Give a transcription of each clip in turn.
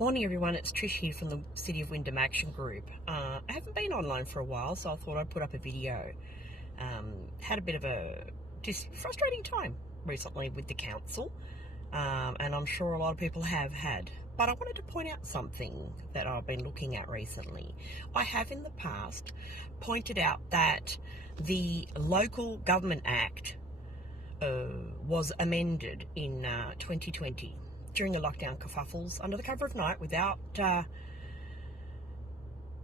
Morning everyone, it's Trish here from the City of Wyndham Action Group. I haven't been online for a while, so I thought I'd put up a video. Had a bit of a just frustrating time recently with the council, and I'm sure a lot of people have had. But I wanted to point out something that I've been looking at recently. I have in the past pointed out that the Local Government Act was amended in 2020 during the lockdown kerfuffles under the cover of night without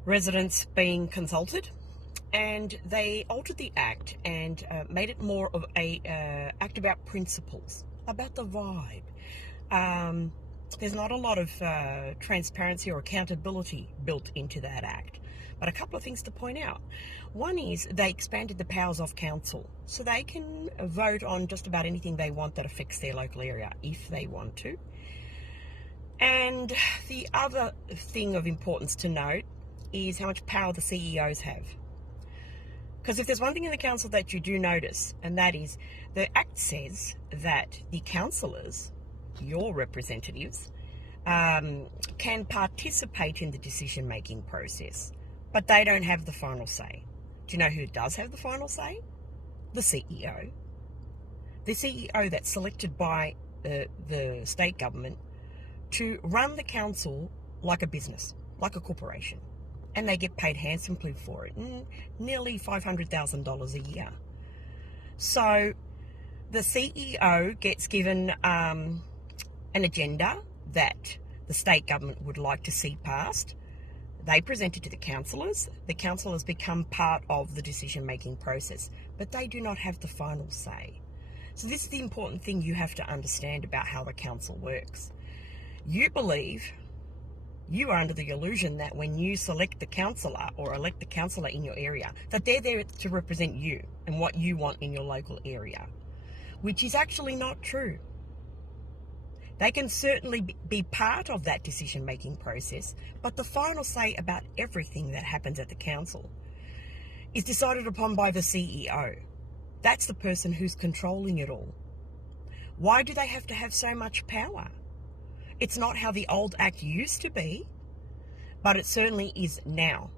residents being consulted, and they altered the act and made it more of a act about principles, about the vibe. There's not a lot of transparency or accountability built into that act, but a couple of things to point out. One is they expanded the powers of council, so they can vote on just about anything they want that affects their local area if they want to. And the other thing of importance to note is how much power the CEOs have. Because if there's one thing in the council that you do notice, and that is the Act says that the councillors, your representatives, can participate in the decision-making process, but they don't have the final say. Do you know who does have the final say? The CEO. The CEO that's selected by the state government to run the council like a business, like a corporation. And they get paid handsomely for it, nearly $500,000 a year. So the CEO gets given an agenda that the state government would like to see passed. They present it to the councillors. The councillors become part of the decision-making process, but they do not have the final say. So this is the important thing you have to understand about how the council works. You believe, you are under the illusion that when you select the councillor or elect the councillor in your area, that they're there to represent you and what you want in your local area, which is actually not true. They can certainly be part of that decision-making process, but the final say about everything that happens at the council is decided upon by the CEO. That's the person who's controlling it all. Why do they have to have so much power? It's not how the old act used to be, but it certainly is now.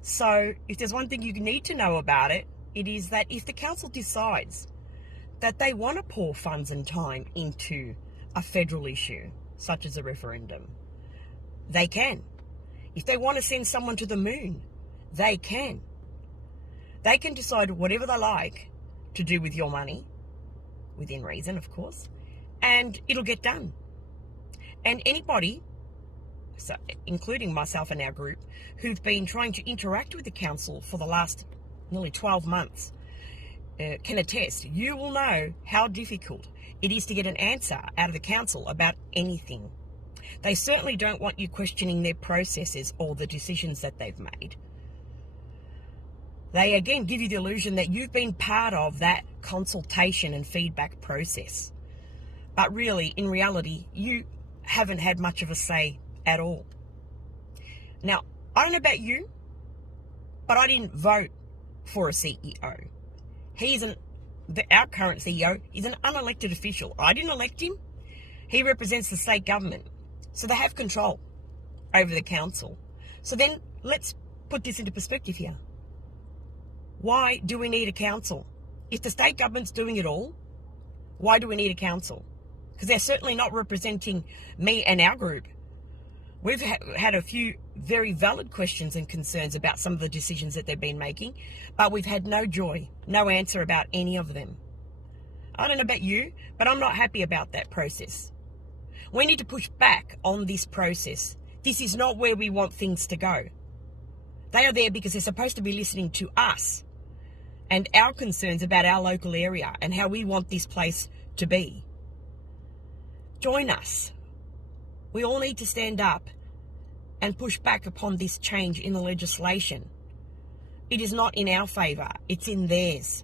So if there's one thing you need to know about it, it is that if the council decides that they want to pour funds and time into a federal issue, such as a referendum, they can. If they want to send someone to the moon, they can. They can decide whatever they like to do with your money, within reason, of course, and it'll get done. And anybody, so including myself and our group, who've been trying to interact with the council for the last nearly 12 months, can attest. You will know how difficult it is to get an answer out of the council about anything. They certainly don't want you questioning their processes or the decisions that they've made. They again give you the illusion that you've been part of that consultation and feedback process. But really, in reality, you haven't had much of a say at all. Now, I don't know about you, but I didn't vote for a CEO. Our current CEO is an unelected official. I didn't elect him. He represents the state government. So they have control over the council. So then let's put this into perspective here. Why do we need a council? If the state government's doing it all, why do we need a council? Because they're certainly not representing me and our group. We've had a few very valid questions and concerns about some of the decisions that they've been making, but we've had no joy, no answer about any of them. I don't know about you, but I'm not happy about that process. We need to push back on this process. This is not where we want things to go. They are there because they're supposed to be listening to us and our concerns about our local area and how we want this place to be. Join us. We all need to stand up and push back upon this change in the legislation. It is not in our favour, it's in theirs.